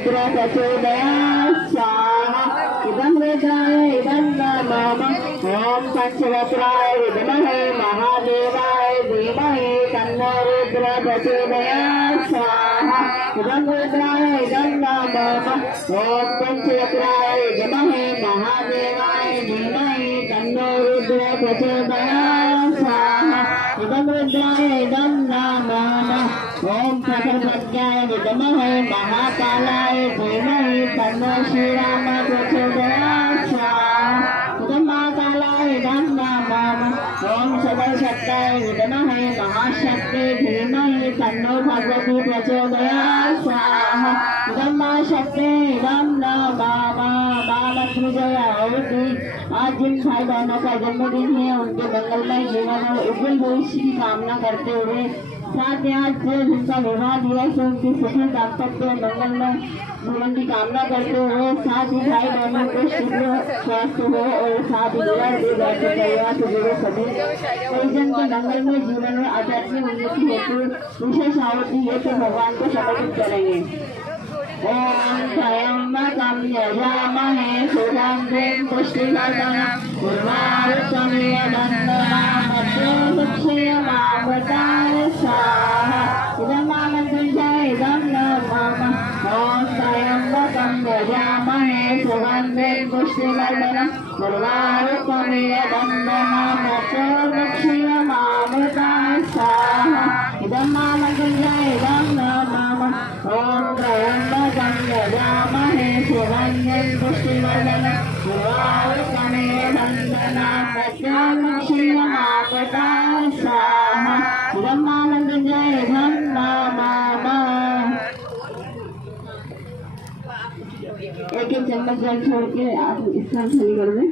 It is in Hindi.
रुद्र प्रचोदयात् स्वाहा इदं रुद्राय इदं मम ओम पंचवक्त्राय विद्महे महादेवाय धीमहि तन्नो रुद्र प्रचोदयात् स्वाहा इदं रुद्राय इदं मम ओम पंचवक्त्राय विद्महे महादेवाय धीमहि तन्नो रुद्र प्रचोदयात् स्वाहा इदं रुद्राय इदं मम ओम चतुर्भुजाय विद्महे महाकालाय धीमहि तन्नो श्रीराम प्रचोदयात् स्वाहा इदं महाकालाय इदं मम ओम सर्वशक्ताय विद्महे महाशक्ते धीमहि तन्नो भगवती प्रचोदयात् स्वाहा इदं महाशक्ते इदं मम बालकृजयावती। आज जिन भाई बहनों का जन्मदिन है उनके मंगलमय जीवन और उज्जवल भविष्य की कामना करते हुए साथ ही आज जिनका विवाह दिवस है उनकी सुखी दाम्पत्य मंगलमय जीवन की कामना करते हुए साथ ही भाई बहनों को शीघ्र स्वास्थ्य हो और साथ ही परिवार से जुड़े सभी परिजन के मंगलमय जीवन में आध्यात्मिक उन्नति हेतु विशेष आहुति ये तो भगवान को समर्पित करेंगे। ओम त्र्यंबकं यजामहे सुगन्धिं पुष्टिवर्धनं उर्वारुकमिव बन्धनामभ्यक्षयमामृताय स्वाहा इदं मामृताय इदं मम ओम त्र्यंबकं यजामहे सुगन्धिं पुष्टिवर्धनं उर्वारुकमिव बन्धनामभ्यक्षयमामृताय स्वाहा इदं मामृताय इदं मम ओम त्र्यंबकं यजामहे सुगन्धिं पुष्टिवर्धनं उर्वारुकमिव बन्धनामभ्यक्षयमामृताय स्वाहा इदं मामृताय इदं मम। एक एक चम्मच जल छोड़ के आप इस तरह कर दें।